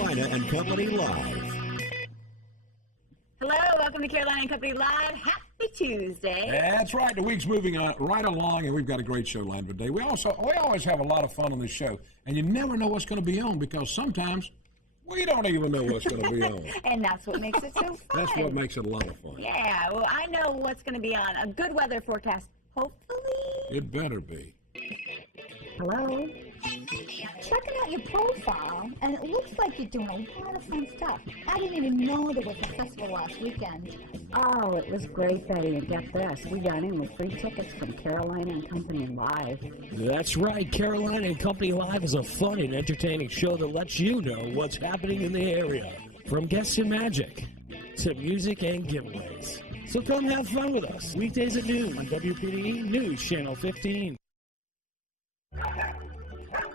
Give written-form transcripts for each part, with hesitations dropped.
Carolina and Company Live. Hello, welcome to Carolina and Company Live. Happy Tuesday. That's right. The week's moving right along, and we've got a great show lined for today. We always have a lot of fun on this show, and you never know what's going to be on because sometimes we don't even know what's going to be on. And that's what makes it so fun. That's what makes it a lot of fun. Yeah, well, I know what's going to be on. A good weather forecast, hopefully. It better be. Hello? Checking out your profile, and it looks like you're doing a lot of fun stuff. I didn't even know there was a festival last weekend. Oh, it was great, Betty, and get this. We got in with free tickets from Carolina and Company Live. That's right. Carolina and Company Live is a fun and entertaining show that lets you know what's happening in the area. From guests and magic to music and giveaways. So come have fun with us. Weekdays at noon on WPDE News Channel 15.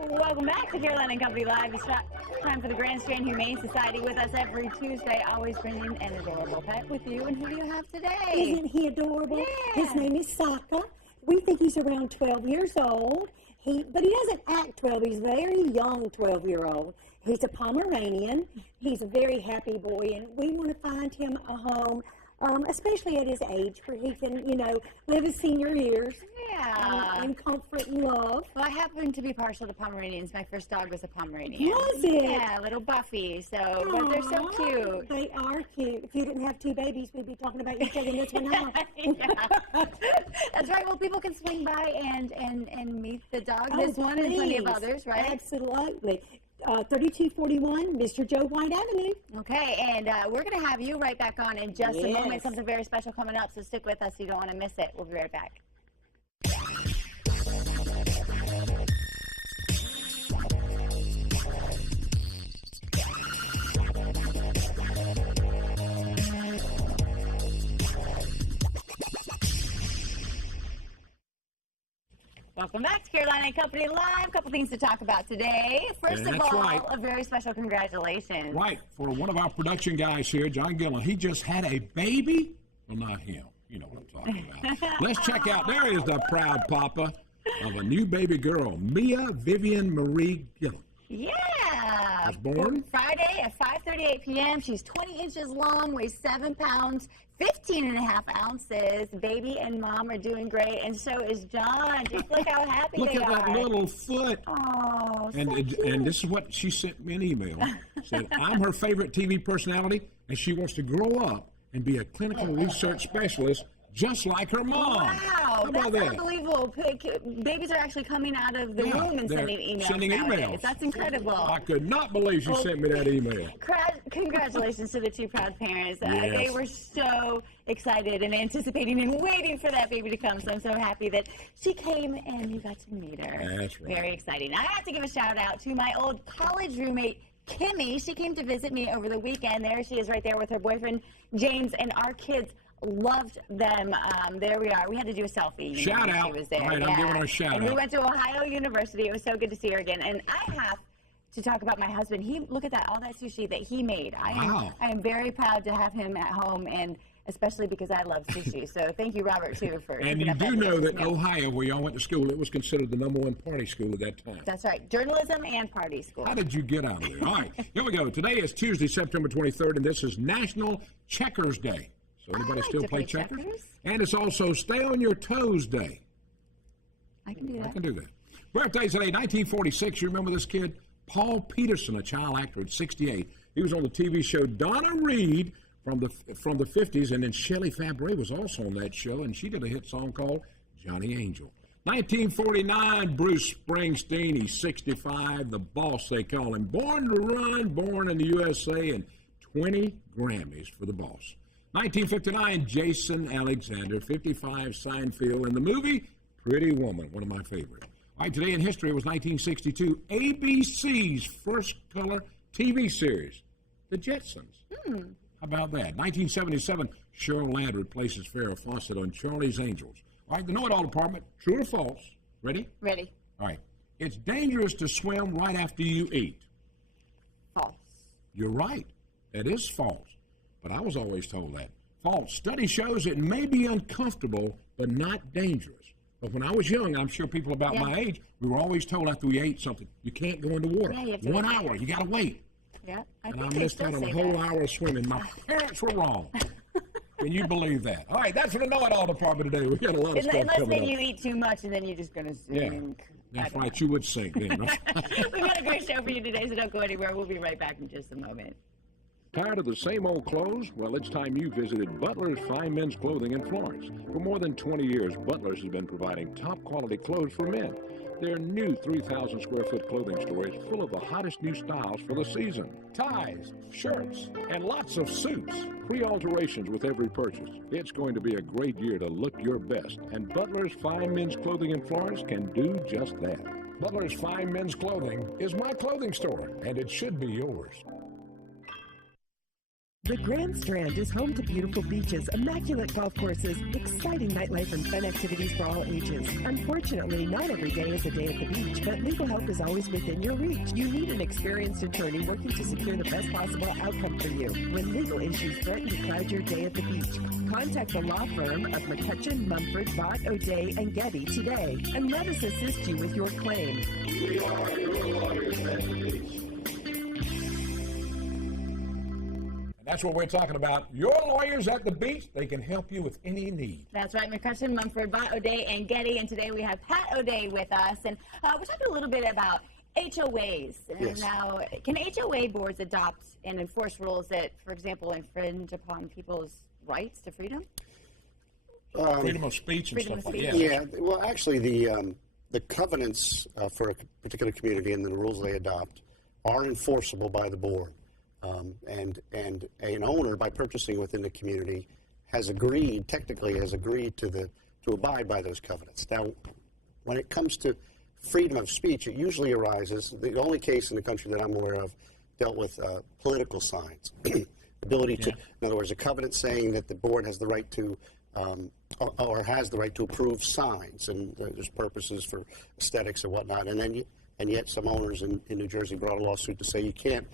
Welcome back to Carolina and Company Live. It's time for the Grand Strand Humane Society with us every Tuesday, always bringing an adorable pet with you. And who do you have today? Isn't he adorable? Yeah. His name is Sokka. We think he's around 12 years old. But he doesn't act 12. He's a very young 12-year-old. He's a Pomeranian. He's a very happy boy, and we want to find him a home, especially at his age, where he can, live his senior years. Yeah. In comfort and love. Well, I happen to be partial to Pomeranians. My first dog was a Pomeranian. Was it? Yeah, little Buffy. But they're so cute. They are cute. If you didn't have two babies, we'd be talking about you taking this one out. That's right. Well, people can swing by and meet the dog. This one and plenty of others, right? Absolutely. 3241 Mr. Joe White Avenue. Okay, and we're going to have you right back on in just a moment. Something very special coming up, so stick with us. You don't want to miss it. We'll be right back. Welcome back to Carolina and Company Live. A couple things to talk about today. First of all, a very special congratulations. Right. For one of our production guys here, John Gillen, he just had a baby. Well, not him. You know what I'm talking about. Let's check out. There is the proud papa of a new baby girl, Mia Vivian Marie Gillen. Yeah. Was born Friday at 5:38 p.m. She's 20 inches long, weighs 7 pounds, 15.5 ounces. Baby and mom are doing great, and so is John. Just look how happy Look they at are. that little foot. Oh, so and cute. this is what she sent me an email. Said, I'm her favorite TV personality, and she wants to grow up and be a clinical research specialist just like her mom. Wow, How about that's that? unbelievable. Babies are actually coming out of the womb and sending emails. Nowadays. That's incredible. I could not believe she sent me that email. Congratulations to the two proud parents. Yes. They were so excited and anticipating and waiting for that baby to come. So I'm so happy that she came and you got to meet her. That's right. Very exciting. I have to give a shout out to my old college roommate, Kimmy. She came to visit me over the weekend. There she is right there with her boyfriend, James, and our kids loved them. There we are. We had to do a selfie. Shout out. She was there. All right, I'm giving her a shout and out. we went to Ohio University. It was so good to see her again. And I have to talk about my husband. Look at that, all that sushi that he made. I am very proud to have him at home, and especially because I love sushi. So thank you, Robert, too, for. And you do know that Ohio, where y'all went to school, it was considered the #1 party school at that time. That's right. Journalism and party school. How did you get out of there? All right, here we go. Today is Tuesday, September 23rd, and this is National Checkers Day. So anybody still play checkers? And it's also Stay on Your Toes Day. I can do that. I can do that. Birthdays today, 1946. You remember this kid? Paul Peterson, a child actor at 68. He was on the TV show Donna Reed from the 50s, and then Shelley Fabre was also on that show, and she did a hit song called Johnny Angel. 1949, Bruce Springsteen. He's 65. The Boss, they call him. Born to Run, born in the USA, and 20 Grammys for The Boss. 1959, Jason Alexander, 55, Seinfeld, in the movie Pretty Woman, one of my favorites. All right, today in history, it was 1962, ABC's first color TV series, The Jetsons. How about that? 1977, Cheryl Ladd replaces Farrah Fawcett on Charlie's Angels. All right, the know-it-all department, true or false? Ready? Ready. All right. It's dangerous to swim right after you eat. False. You're right. That is false. But I was always told that. False. Study shows it may be uncomfortable, but not dangerous. But when I was young, I'm sure people about my age, we were always told after we ate something, you can't go in the water. Yeah, you have to 1 wait. hour, you got to wait. Yeah, And I missed out on a whole hour of swimming. My parents were wrong. Can you believe that? All right, that's for the know-it-all department today. We got a lot of stuff Unless coming maybe up. you eat too much and then you're just going to sink. Yeah, that's right. You would sink then. Right? We've got a great show for you today, so don't go anywhere. We'll be right back in just a moment. Tired of the same old clothes? Well, it's time you visited Butler's Fine Men's Clothing in Florence. For more than 20 years, Butler's has been providing top-quality clothes for men. Their new 3,000 square foot clothing store is full of the hottest new styles for the season. Ties, shirts, and lots of suits. Free alterations with every purchase. It's going to be a great year to look your best, and Butler's Fine Men's Clothing in Florence can do just that. Butler's Fine Men's Clothing is my clothing store, and it should be yours. The Grand Strand is home to beautiful beaches, immaculate golf courses, exciting nightlife, and fun activities for all ages. Unfortunately, not every day is a day at the beach, but legal help is always within your reach. You need an experienced attorney working to secure the best possible outcome for you when legal issues threaten to cloud your day at the beach. Contact the law firm of McCutcheon, Mumford, Bott, O'Day, and Getty today, and let us assist you with your claim. We are your lawyers at the beach. That's what we're talking about. Your lawyers at the beach, they can help you with any need. That's right, McCutcheon, Mumford, Bott, O'Day, and Getty. And today we have Pat O'Day with us. And we're talking a little bit about HOAs. Yes. Now, can HOA boards adopt and enforce rules that, for example, infringe upon people's rights to freedom? Freedom of speech and Freedom stuff of like speech. that. Yeah, well, actually, the covenants for a particular community and the rules they adopt are enforceable by the board. And an owner, by purchasing within the community, technically has agreed to abide by those covenants. Now, when it comes to freedom of speech, it usually arises, the only case in the country that I'm aware of dealt with political signs. Ability to, in other words, a covenant saying that the board has the right to, or has the right to approve signs, and there's purposes for aesthetics and whatnot. And yet some owners in New Jersey brought a lawsuit to say you can't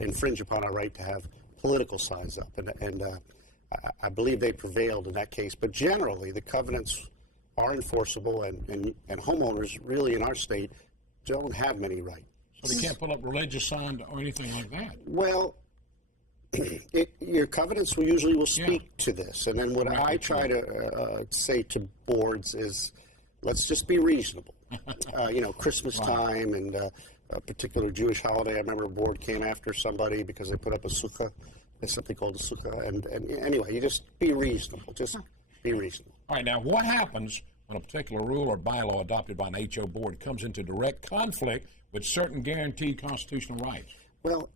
infringe upon our right to have political signs up, and I believe they prevailed in that case. But generally, the covenants are enforceable, and homeowners really in our state don't have many rights. So they can't put up religious signs or anything like that? Well, your covenants will speak to this, and then what I try to say to boards is, let's just be reasonable. Christmas time and a particular Jewish holiday. I remember a board came after somebody because they put up a sukkah. There's something called a sukkah. And anyway, you just be reasonable. Just be reasonable. All right, now what happens when a particular rule or bylaw adopted by an HO board comes into direct conflict with certain guaranteed constitutional rights? Well,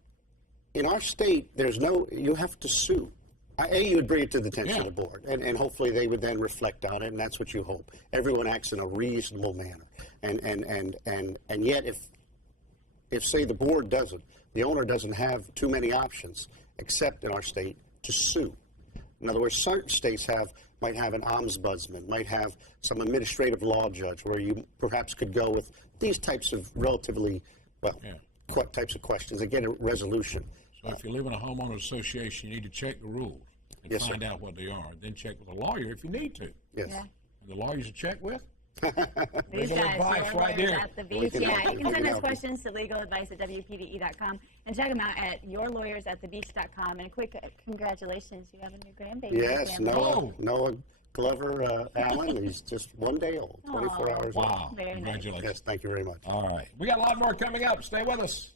in our state, you have to sue. You would bring it to the attention of the board, and hopefully they would then reflect on it, and that's what you hope. Everyone acts in a reasonable manner. And yet, if say the board doesn't, the owner doesn't have too many options, except in our state, to sue. In other words, certain states might have an ombudsman, might have some administrative law judge where you perhaps could go with these types of relatively, types of questions and get a resolution. So if you live in a homeowners association, you need to check the rules and find out what they are. Then check with a lawyer if you need to. Yes. Yeah. And the lawyers to check with? These Legal guys, advice right there. at the beach. You can send us questions to legaladvice@wpde.com and check them out at yourlawyersatthebeach.com. And a quick congratulations, you have a new grandbaby. Yes, Noah Glover Allen. He's just 1 day old, 24 hours old. Wow. Very Congratulations. Yes, thank you very much. All right. We got a lot more coming up. Stay with us.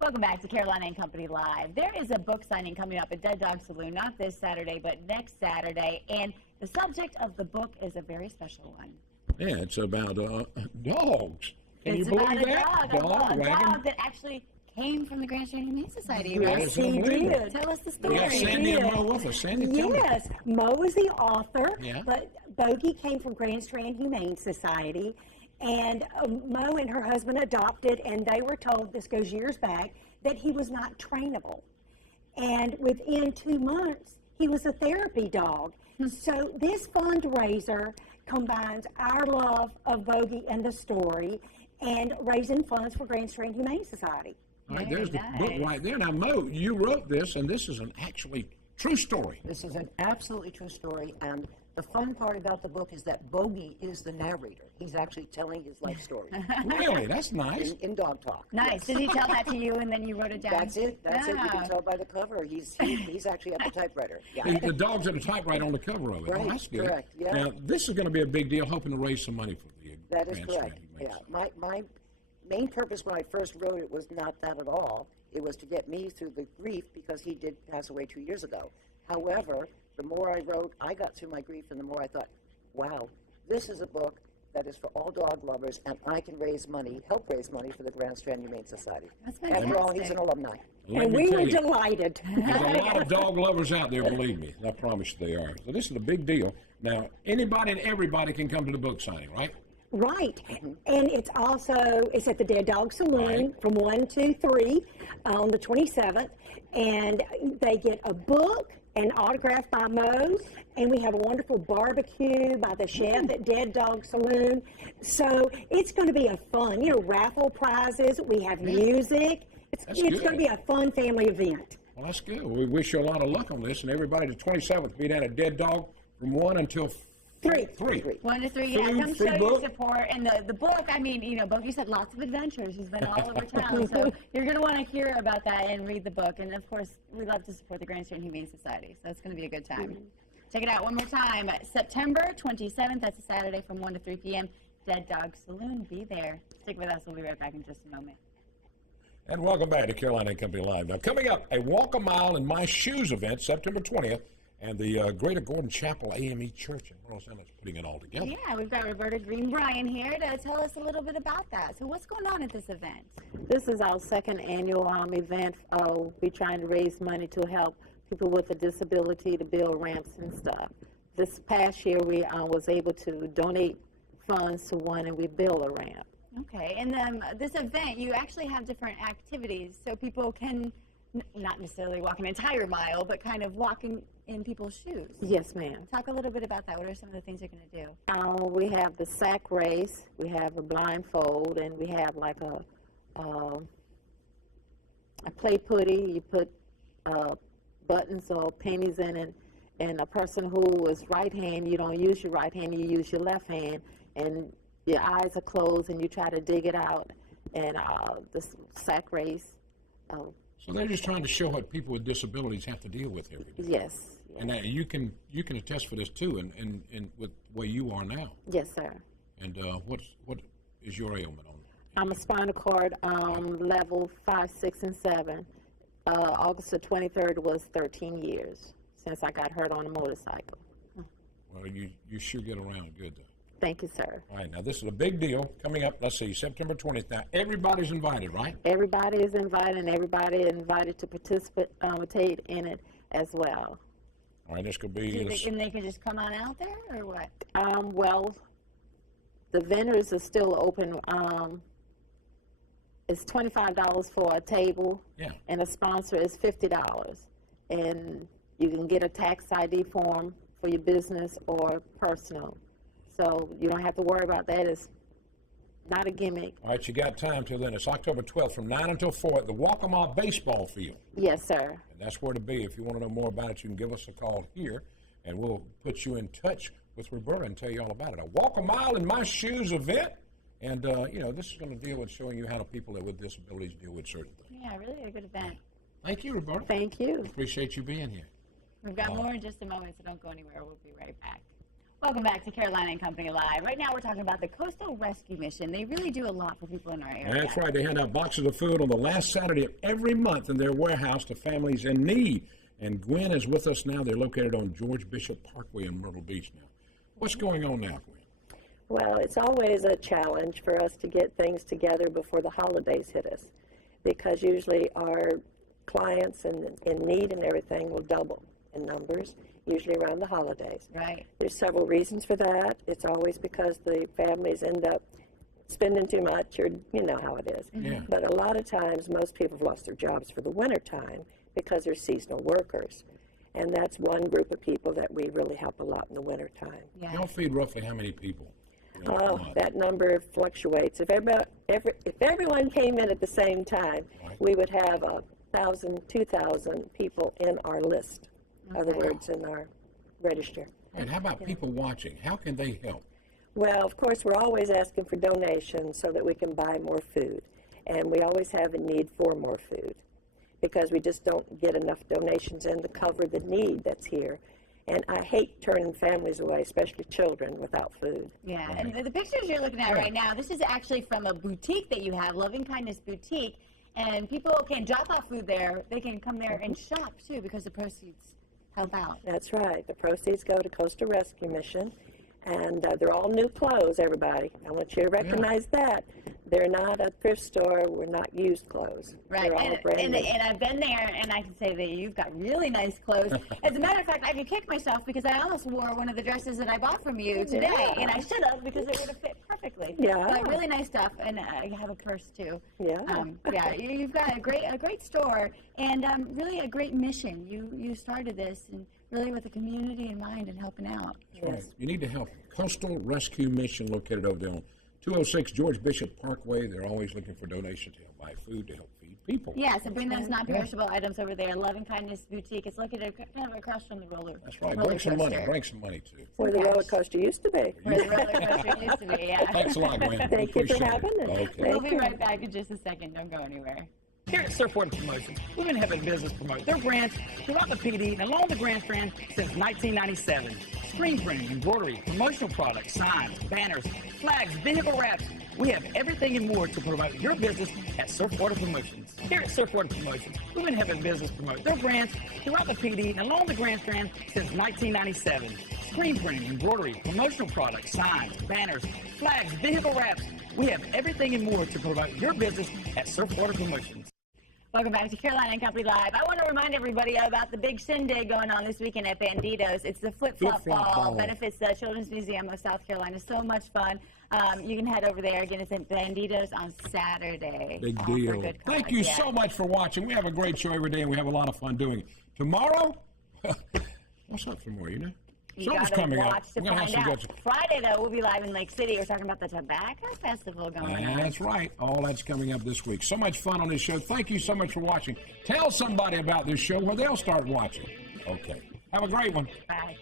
Welcome back to Carolina and Company Live. There is a book signing coming up at Dead Dog Saloon, not this Saturday, but next Saturday. And the subject of the book is a very special one. Yeah, it's about dogs. Can It's you about believe a that? dog, a wagon? dog that actually came from the Grand Strand Humane Society. Yeah, Right? it's unbelievable. Tell us the We got story. Sandy and Mo with us. Sandy, tell me. Yes, Mo is the author, Yeah. but Bogey came from Grand Strand Humane Society, and Mo and her husband adopted, and they were told, this goes years back, that he was not trainable. And within 2 months, he was a therapy dog. So this fundraiser combines our love of Bogey and the story and raising funds for Grand Strand Humane Society. All right, there's the book right there. Now, Mo, you wrote this, and this is an actually true story. This is an absolutely true story, and The fun part about the book is that Bogey is the narrator. He's actually telling his life story. Really? That's nice. In dog talk. Nice. Yes. Did he tell that to you and then you wrote it down? That's it. That's it. You can tell by the cover. He's actually at the typewriter. Yeah. The dog's at the typewriter on the cover of it. Right. Oh, that's good. Correct. Yeah. Now, this is going to be a big deal, hoping to raise some money for the That is grandson correct. he Yeah. makes. My main purpose when I first wrote it was not that at all. It was to get me through the grief because he did pass away 2 years ago. However, the more I wrote, I got through my grief, and the more I thought, wow, this is a book that is for all dog lovers, and I can help raise money for the Grand Strand Humane Society. That's After all, he's an alumni. Let And me we tell were you, delighted. There's a lot of dog lovers out there, believe me. I promise you they are. So this is a big deal. Now, anybody and everybody can come to the book signing, right? Right. And it's at the Dead Dog Saloon from 1 to 3 on the 27th. And they get a book, an autograph by Mose, and we have a wonderful barbecue by the chef at Dead Dog Saloon. So it's going to be a fun, raffle prizes. We have music. It's going to be a fun family event. Well, that's good. We wish you a lot of luck on this, and everybody, the 27th, be down at Dead Dog from 1 until 3. 1 to 3, yeah. Food, Come free show your book. support. And the book, I mean, Bogey said lots of adventures. He's been all over town. So you're going to want to hear about that and read the book. And, of course, we love to support the Grand Strand Humane Society. So it's going to be a good time. Check it out one more time. September 27th, that's a Saturday from 1 to 3 p.m. Dead Dog Saloon. Be there. Stick with us. We'll be right back in just a moment. And welcome back to Carolina and Company Live. Now, coming up, a Walk a Mile in My Shoes event, September 20th. And the Greater Gordon Chapel AME Church in Royal Center is putting it all together. Yeah, we've got Roberta Green-Bryan here to tell us a little bit about that. So what's going on at this event? This is our second annual event. We're trying to raise money to help people with a disability to build ramps and stuff. This past year, we was able to donate funds to one, and we built a ramp. Okay, and this event, you actually have different activities, so people can not necessarily walk an entire mile, but kind of walking in people's shoes. Yes, ma'am. Talk a little bit about that. What are some of the things you're going to do? We have the sack race, we have a blindfold, and we have like a play putty. You put buttons or pennies in it, and a person who is right hand, you don't use your right hand, you use your left hand, and your eyes are closed, and you try to dig it out. And this sack race. So they're just trying to show what people with disabilities have to deal with every day. Yes. And you can attest for this too, and with the way you are now. Yes, sir. And what is your ailment on? I'm a spinal cord level 5, 6, and 7. August the 23rd was 13 years since I got hurt on a motorcycle. Well, you sure get around good though. Thank you, sir. All right, now this is a big deal coming up. Let's see, September 20th. Now everybody's invited, right? Everybody is invited, and everybody is invited to participate in it as well. All right, this could be. And they can just come on out there, or what? Well, the vendors are still open. It's $25 for a table, and a sponsor is $50. And you can get a tax ID form for your business or personal. So you don't have to worry about that. It's not a gimmick. All right, you got time till then. It's October 12th from 9 until 4 at the Waccamaw Baseball Field. Yes, sir. And that's where to be. If you want to know more about it, you can give us a call here, and we'll put you in touch with Roberta and tell you all about it. A Walk a Mile in My Shoes event. And, this is going to deal with showing you how people with disabilities deal with certain things. Yeah, really a good event. Thank you, Roberta. Thank you. Appreciate you being here. We've got more in just a moment, so don't go anywhere. We'll be right back. Welcome back to Carolina and Company Live. Right now we're talking about the Coastal Rescue Mission. They really do a lot for people in our area. That's right. They hand out boxes of food on the last Saturday of every month in their warehouse to families in need. And Gwen is with us now. They're located on George Bishop Parkway in Myrtle Beach now. What's going on now, Gwen? Well, it's always a challenge for us to get things together before the holidays hit us, because usually our clients in need and everything will double in numbers, usually around the holidays. Right. There's several reasons for that. It's always because the families end up spending too much, or you know how it is. Yeah. But a lot of times, most people have lost their jobs for the winter time because they're seasonal workers. And that's one group of people that we really help a lot in the winter time. Yeah. Y'all feed roughly how many people? That number fluctuates. If everyone came in at the same time, we would have 1,000, 2,000 people in our list. In other words, in our register. And how about people watching? How can they help? Well, of course, we're always asking for donations so that we can buy more food. And we always have a need for more food because we just don't get enough donations in to cover the need that's here. And I hate turning families away, especially children, without food. Yeah, and the pictures you're looking at right now, this is actually from a boutique that you have, Loving Kindness Boutique. And people can drop off food there. They can come there and shop, too, because the proceeds help out. That's right. The proceeds go to Coastal Rescue Mission. And they're all new clothes, everybody. I want you to recognize that. They're not a thrift store. We're not used clothes. Right, and I've been there, and I can say that you've got really nice clothes. As a matter of fact, I can kick myself because I almost wore one of the dresses that I bought from you today, and I should have because it would have fit perfectly. Yeah. But really nice stuff, and I have a purse too. Yeah. Yeah, you've got a great store, and really a great mission. You started this, and really with the community in mind and helping out. That's right. You need to help. Coastal Rescue Mission located over there on 206 George Bishop Parkway. They're always looking for donations to help buy food to help feed people. Yeah, so bring those non-perishable items over there. Loving Kindness Boutique. It's located kind of across from the roller. That's right. Bring some money. Bring some money too. Where the roller coaster used to be. Where the roller coaster used to be. Yeah. Thanks a lot, Gwen. Thank you for having us. Okay. We'll be right back in just a second. Don't go anywhere. Here at Surfboard Promotions, we've been helping business promote their brands throughout the PD and along the Grand Strand since 1997. Screen printing, embroidery, promotional products, signs, banners, flags, vehicle wraps. We have everything and more to promote your business at Surfboard Promotions. Here at Surfboard Promotions, we've been helping business promote their brands throughout the PD and along the Grand Strand since 1997. Screen printing, embroidery, promotional products, signs, banners, flags, vehicle wraps. We have everything and more to promote your business at Surfboard Promotions. Welcome back to Carolina and Company Live. I want to remind everybody about the big shindig going on this weekend at Banditos. It's the Flip-Flop Ball. Benefits the Children's Museum of South Carolina. So much fun. You can head over there. Again, it's at Banditos on Saturday. Big deal. Thank you so much for watching. We have a great show every day, and we have a lot of fun doing it. Tomorrow, what's up tomorrow, you know? Something's coming up. We're going to have some good. Friday, though, we'll be live in Lake City. We're talking about the Tobacco Festival going on. That's right. All that's coming up this week. So much fun on this show. Thank you so much for watching. Tell somebody about this show where they'll start watching. Okay. Have a great one. Bye.